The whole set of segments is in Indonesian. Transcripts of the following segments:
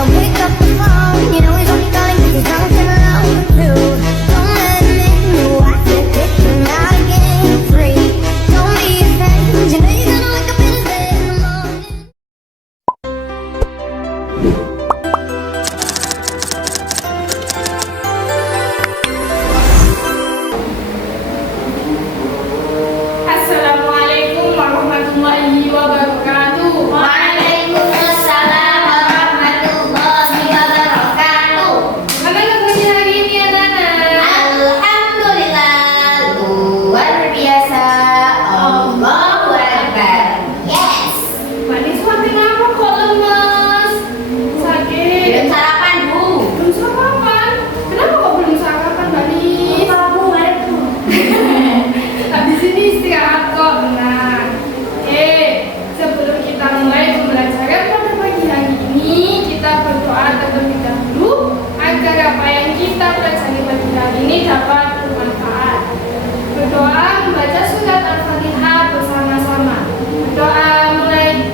Don't pick up the phone, you know he's only calling 'cause he's something alone too. Don't let him in, no, I said kick him out again free. Don't be afraid, you know you're gonna wake up in his bed in the morning. Assalamualaikum warahmatullahi wabarakatuh. Waalaikumsalam warahmatullahi wabarakatuh. Gimana lagunya hari ini anak-anak? Alhamdulillah, luar biasa. Allahu Akbar. Yes. Manis makin apa kok lemes? Sakit? Belum sarapan, Bu. Belum sarapan? Kenapa kok belum sarapan, Mbak Nis? Lupa, Bu. Waalaikumsalam. Habis ini istirahat kok, tenang. Sebelum kita mulai pembelajaran pada pagi hari ini, kita berdoa terlebih dahulu agar apa yang kita pelajari pagi hari ini dapat bermanfaat. Berdoa membaca surat Al-Fatihah bersama-sama. Berdoa mulai.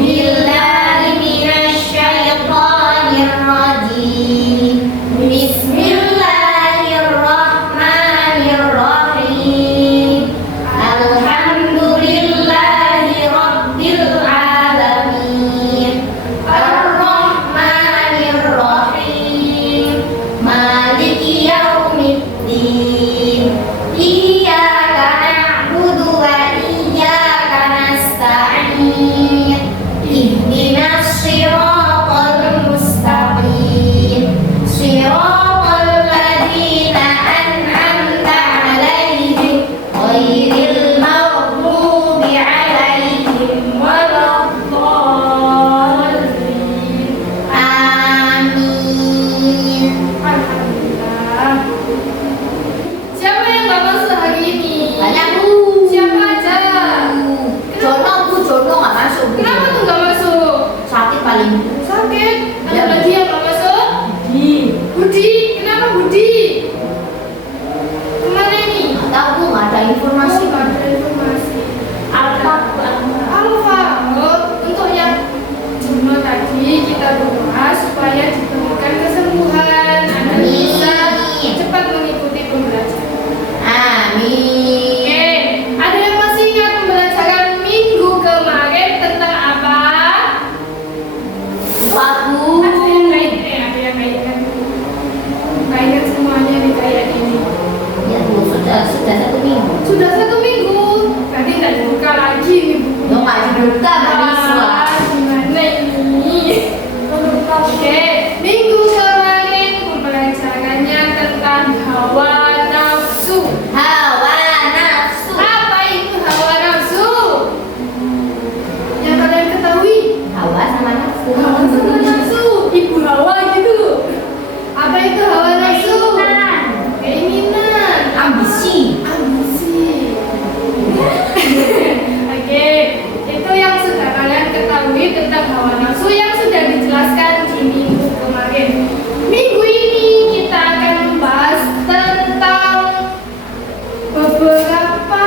Billahi minasyaitonir rajim. Bismillahirrahmanirrahim. Alhamdulillahi rabbil alamin. Ar-Rahmanir-Rahim. Maliki yaumiddin. Iyyaka na'budu wa iyyaka nasta'in. Ihdinas siratal mustaqim. Siratal ladzina an'amta 'alaihim ghairil maghdubi 'alaihim Waladdallin. Amin. Alhamdulillah. Siapa yang nggak masuk hari ini? Banyak, Bu. Siapa aja? Jono, Bu. Jono nggak masuk, Bu. Kenapa tuh nggak masuk? Sakit paling. Sakit? Ada Ya. lagi yang nggak masuk? Budi. Budi, kenapa Budi? Kemana ini? Nggak tahu, Bu. Nggak ada informasi. Nggak ada informasi. Alfa, Bu. Alfa, untuk yang Juno tadi kita berdoa supaya diberikan kesembuhan, agar bisa Amin. cepat mengikuti pembelajaran. Amin. Oke, ada yang masih ingat pembelajaran minggu kemarin tentang apa? Pak, Bu. Ada yang nggak ingat? Ada yang nggak ingat? Nggak ingat semuanya nih kayak ini. Ya, Bu. Sudah 1 minggu. Sudah 1 minggu, tadi nggak dibuka lagi nih bukunya. Lo nggak dibuka, Mbak Niswa. Gimana ini? Oke, minggu kemarin pembelajarannya tentang hawa nafsu. Hawa nafsu. Apa itu hawa nafsu? Yang kalian ketahui? Hawa sama nafsu. Hawa sama nafsu, ibu hawa gitu. Apa itu hawa nafsu? Keinginan. Ambisi. Ambisi. Oke, itu yang sudah kalian ketahui tentang hawa nafsu yang sudah dijelaskan di minggu kemarin. Minggu ini kita akan membahas tentang beberapa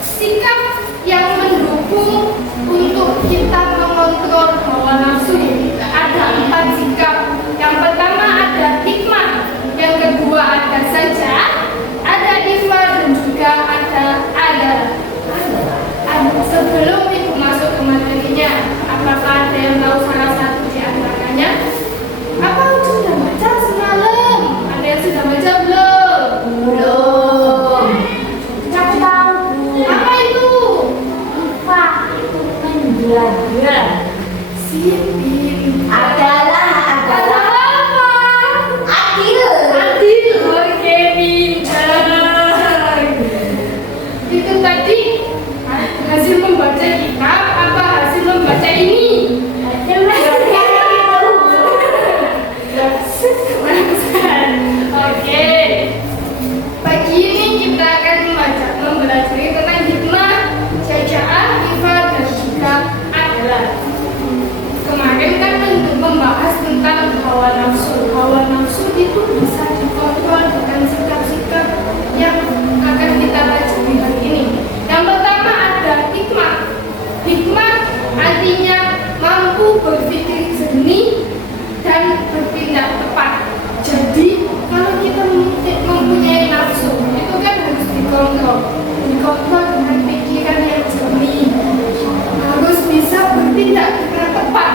sikap yang mendukung untuk kita mengontrol hawa nafsu ini. Ada 4 sikap. Yang pertama ada hikmah, yang kedua ada saja, ada ifa dan juga ada adalah. Sebelum ibu masuk ke materinya, apakah ada yang tahu salah satu di antaranya? Apa sudah baca semalam? Ada yang sudah baca belum? Belum. Aku tahu. Apa itu? Pak, menjelajah. Sipin. Adalah apa? adil. Adil. Oke, pintar. Itu tadi hasil membaca kitab apa hasil membaca ini? Hasil membaca Oke. Pagi ini kita akan mempelajari tentang hikmah, syaja'ah, ifat, dan juga adalah. Kemarin kan membahas tentang hawa nafsu. Hawa nafsu itu bisa dikontrol dengan sikap-sikap yang akan kita pelajari hari ini. Yang pertama ada hikmah. Hikmah artinya mampu berpikir jernih. tidak dengan tepat.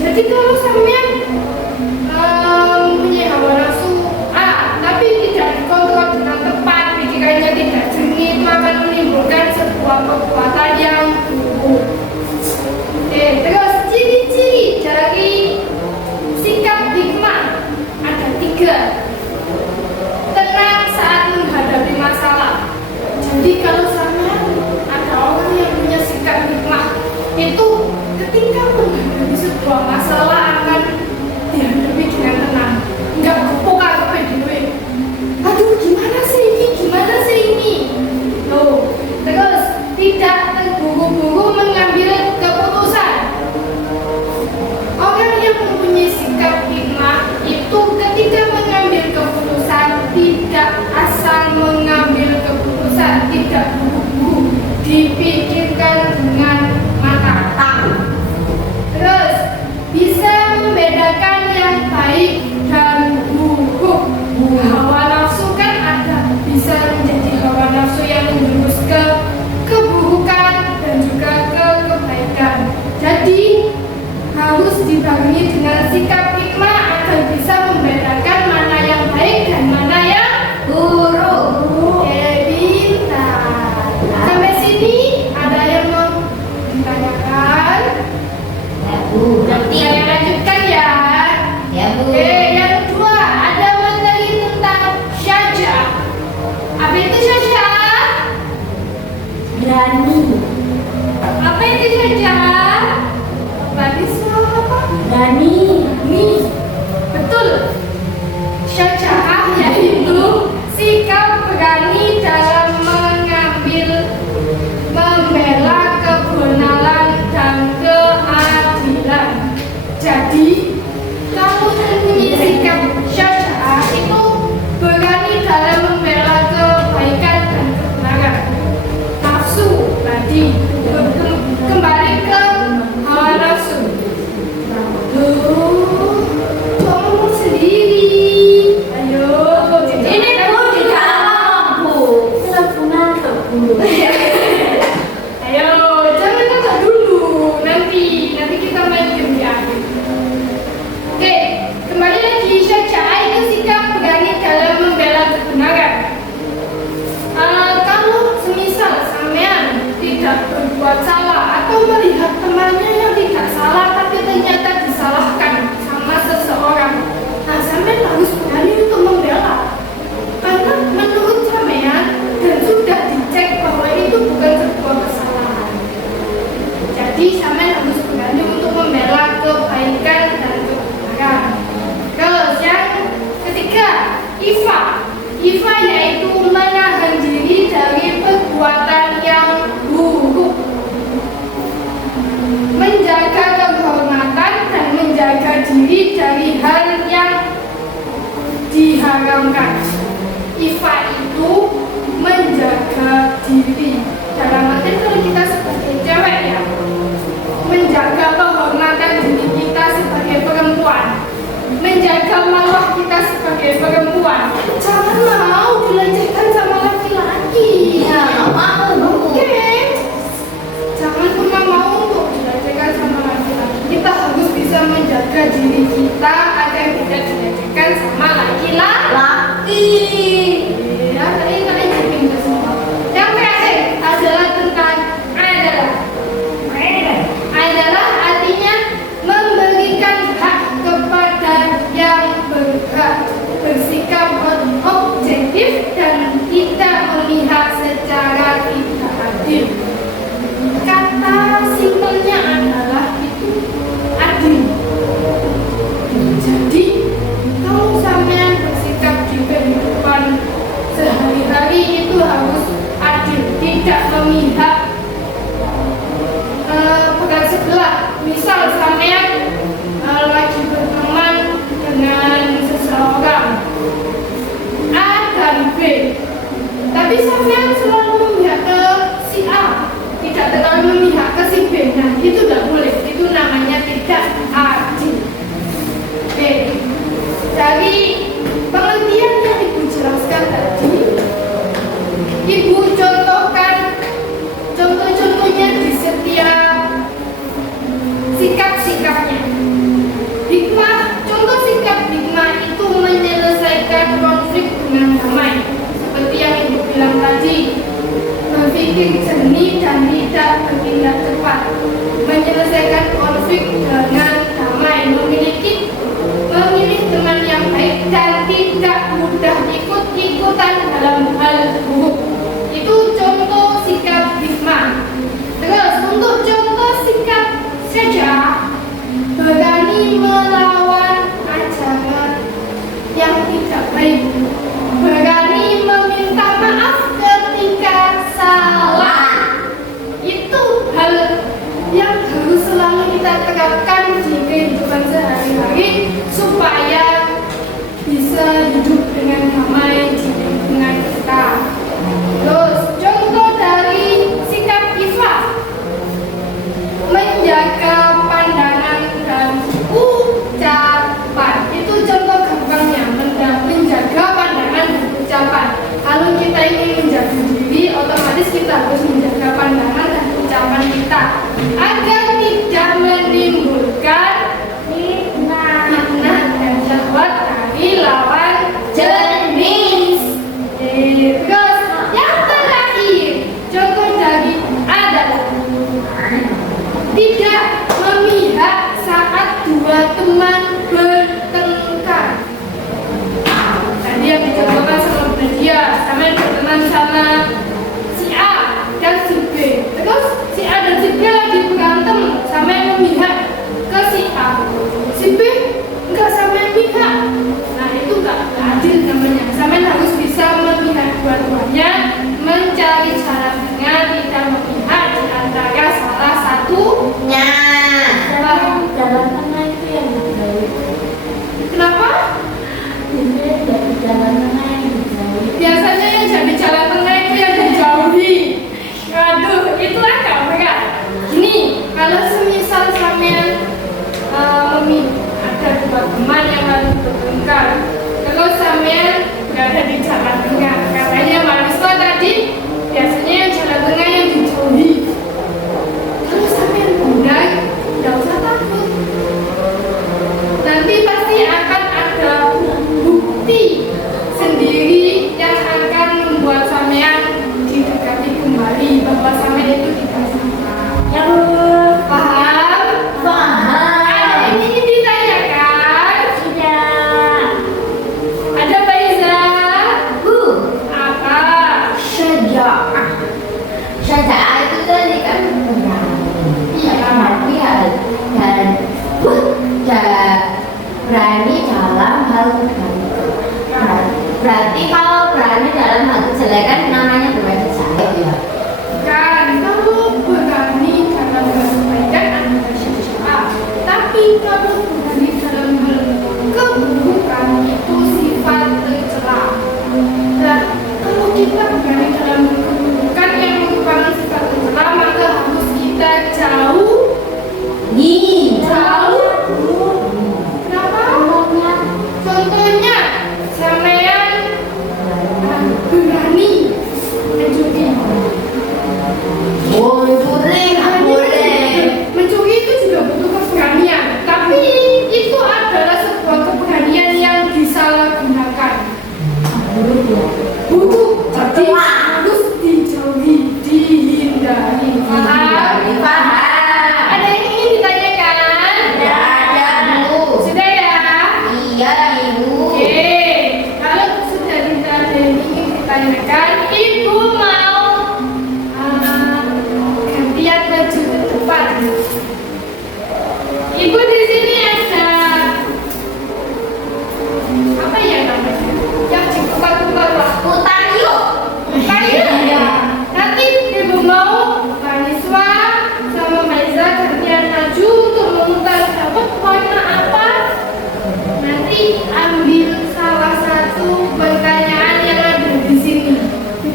Jadi kalau sampean punya hawa nafsu tapi tidak dikontrol dengan tepat, pikirannya tidak jernih, itu akan menimbulkan sebuah perbuatan yang buruk. Terus ciri-ciri dari sikap hikmah ada 3. Tenang saat menghadapi masalah. Jadi kalau sampean ada orang yang punya sikap hikmah, itu ketika menghadapi sebuah masalah akan dihadapi dengan tenang, nggak gepok-gepok dulu. Aduh, gimana sih ini? Loh, terus tidak terburu-buru mengambil keputusan. Orang yang mempunyai sikap hikmah itu ketika mengambil keputusan tidak asal mengambil keputusan, tidak buru-buru, dipikirkan dengan matang. Terus bisa membedakan yang baik dan buruk. Hawa nafsu kan ada, bisa menjadi hawa nafsu yang menjurus ke keburukan dan juga ke kebaikan. Jadi harus dibarengi dengan sikap hikmah agar bisa membedakan mana yang baik dan mana yang buruk. Pintar. Sampai sini ada yang mau ditanyakan? Ya Bu, nanti. Saya lanjutkan ya. Ya Bu. Yang kedua ada materi tentang syaja'ah. Apa itu syaja'ah? Berani. Apa itu syaja'ah? Tadi soal apa? Berani. Nih, betul. Syaja'ah yaitu sikap berani dalam membela kebenaran dan keadilan. Jadi, kamu mempunyai sikap syaja'ah itu berani dalam membela kebaikan dan kebenaran. Nafsu tadi kembali ke hawa nafsu. Kamu sendiri. Ayo, Ini Bu di dalam Bu. Teleponan ke Bu. Ayo, jangan kata dulu. Nanti kita main game ya. Oke, kembali lagi. Syaja'ah itu sikap berani dalam membela kebenaran. Kalau semisal sampean tidak berbuat salah atau melihat temannya yang tidak salah tapi ternyata disalahkan sama seseorang, nah sampean harus berani untuk membela. Karena menurut sampean dan sudah dicek bahwa itu bukan sebuah kesalahan. Jadi sampean harus berani untuk membela kebaikan dan kebenaran. Terus yang ketiga, Ifa yaitu menahan diri dari perbuatan yang buruk, menjaga kehormatan dan menjaga diri dari hal yang diharamkan. Ifa itu menjaga diri. Dalam arti kalau kita sebagai cewek ya, menjaga kehormatan diri kita sebagai perempuan, menjaga marwah kita sebagai perempuan. Jangan mau dilecehkan sama laki-laki. Ya, nggak mau Bu. Oke. Jangan pernah mau untuk dilecehkan sama laki-laki. Kita harus bisa menjaga diri kita agar tidak dilecehkan sama laki-laki. Ya, tadi jadi semua. Yang terakhir adalah tentang adalah artinya memberikan hak kepada yang berhak, bersikap objektif dan tidak memihak secara tidak adil. Kata simpelnya adalah itu adil. Jadi kalau sampean bersikap di kehidupan sehari-hari itu harus adil, tidak memihak pegang sebelah. Misal sampean lagi berteman dengan seseorang A dan B, tapi sampean selalu memihak ke si A, tidak terlalu memihak ke si B. Nah, itu tidak boleh. Itu namanya tidak adil. Oke, dari pengertian yang Ibu jelaskan tadi, Ibu contohkan contoh-contohnya di setiap berpikir jernih dan tidak bertindak cepat, menyelesaikan konflik dengan damai, memilih teman yang baik dan tidak mudah ikut-ikutan dalam hal buruk. Itu contoh sikap Hikmah. Terus untuk contoh sikap Saja, berani melawan ajaran yang tidak baik, berani meminta maaf ketika salah. Itu hal yang harus selalu kita terapkan di kehidupan sehari-hari supaya bisa hidup dengan damai di lingkungan kita. Terus contoh dari sikap Ifah, menjaga pandangan dan ucapan. Itu contoh gampangnya, menjaga pandangan dan ucapan. Kalau kita ingin menjaga diri, otomatis kita harus menjaga pandangan dan ucapan kita agar tidak menimbulkan fitnah dan syahwat dari lawan jenis. Terus yang terakhir, contoh dari adalah tidak memihak saat dua teman bertengkar. Tadi yang dicontohkan sama Nadia, sama yang berteman sama si A dan si B. Terus si A dan si B lagi berantem, sama yang memihak ke si A. Si B enggak sama yang memihak. Nah itu enggak adil namanya. Sama yang harus bisa memihak dua-duanya, mencari cara dengan tidak memihak di antara salah satunya. Jalan tengah itu yang dijauhi. Kenapa? Biasanya dari jalan tengah yang dijauhi. Biasanya yang jadi jalan tengah itu yang dijauhi. Aduh, itu agak berat. Gini, kalau semisal sampean ada dua teman yang lalu bertengkar, terus sampean berada di jalan tengah, katanya manusia tadi biasanya yang jalan tengah yang dijauhi. Kalau sampean benar, tidak usah takut. Nanti pasti akan ada bukti sendiri yang akan membuat sampean didekati kembali bahwa sampean itu tidak salah. Yang Paham? paham. Ada yang ingin ditanyakan? Tidak. Ada Faiza? Bu. Apa? Syaja'ah. Syaja'ah itu tadi kan Iya. berarti dan berani dalam hal kebaikan. Berarti kalau berani dalam hal kejelekan namanya berani saya. Kan kalau berani dalam hal kebaikan adalah syaja'ah. Tapi kalau berani dalam hal keburukan itu sifat tercela. Nah, kalau kita berani dalam hal keburukan yang merupakan sifat tercela, maka harus kita jauh. Kenapa? Contohnya, sampean berani mencuri. Mencuri itu juga butuh keberanian, tapi itu adalah sebuah keberanian yang disalahgunakan. Butuh, jadi harus dijauhi, dihindari. Paham? Ada yang ingin ditanyakan? Sudah ya? Oke, kalau sudah tidak ada yang ingin ditanyakan, Ibu mau gantian baju ke depan. Ibu di sini ada apa ya namanya? Yang dibuka-buka Utario. ya. Nanti Ibu mau mahasiswa sama Maiza gantian maju untuk memutar dapat warna apa? Nanti ambil salah satu pertanyaan yang ada di sini,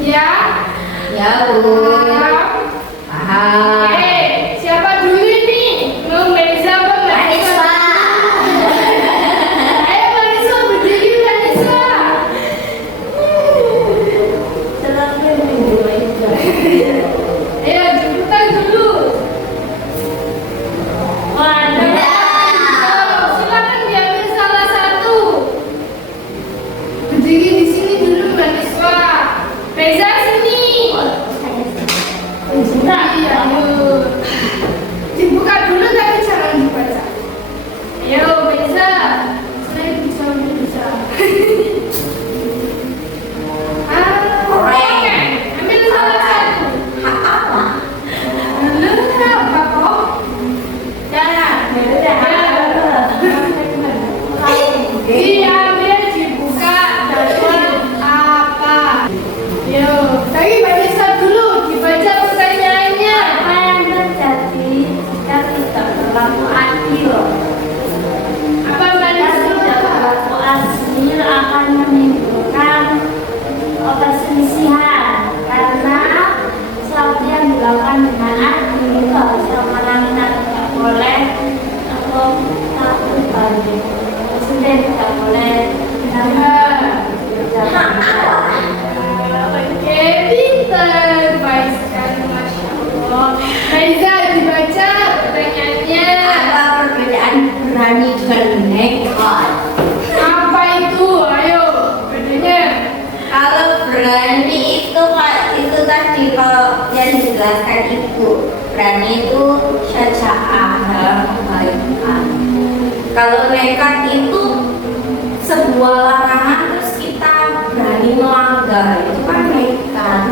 ya. Ya, Bu. Paham? Paham. Oke, siapa dulu ini? Mau Maiza apa mahasiswa? Ayo mahasiswa berdiri mahasiswa. Selalu minggu aja. Ayo cepetan dulu. Silakan diambil salah satu. Berdiri di sini dulu mahasiswa. Reza sini. Diambil, dibuka, dapat apa? Yo, tapi baca dulu, dibaca pertanyaannya. Apa yang terjadi jika tidak berlaku adil? Apa Jika tidak berlaku adil akan menimbulkan perselisihan karena sesuatu yang dilakukan dengan adil itu harus sama-sama, tidak boleh atau satu banding. Maksudnya tidak boleh Oke, pinter, baik sekali, masya Allah. Raiza, dibaca pertanyaannya. apa perbedaan berani dengan nekat? Apa itu? Ayo, bedanya. Kalau berani itu itu tadi kalau yang dijelaskan ibu, berani itu syaja'ah dalam kebaikan. Kalau nekat itu sebuah larangan terus kita berani melanggar, itu kan nekat.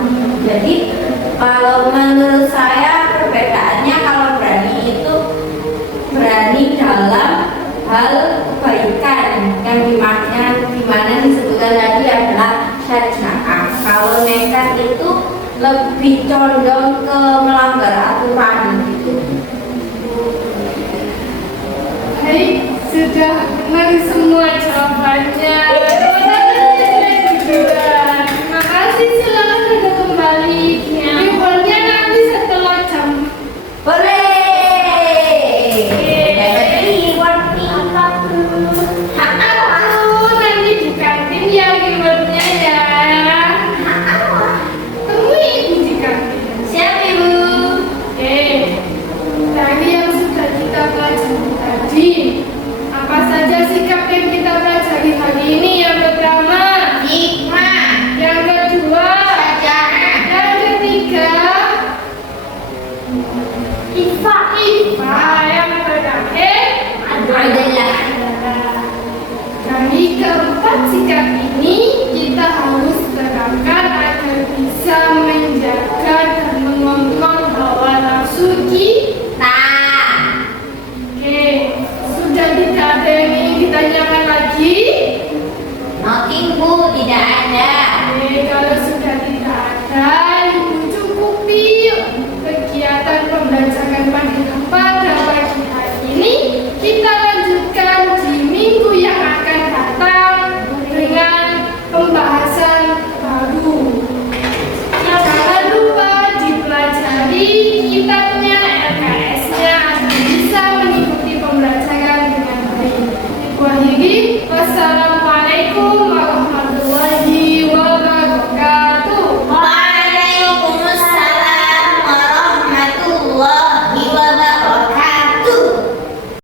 Jadi kalau menurut saya perbedaannya, kalau berani itu berani dalam hal kebaikan yang dimana disebutkan tadi adalah syaja'ah. Kalau nekat itu lebih condong ke melanggar aturan gitu. Baik, sudah benar semua jawabannya. Terima kasih, silakan anda kembali. Rewardnya nanti setelah jam. Boleh. Dapat reward nih. Nanti di kantin ya rewardnya ya. Temui ibu di kantin. Siap ibu. Dari yang sudah kita pelajari tadi,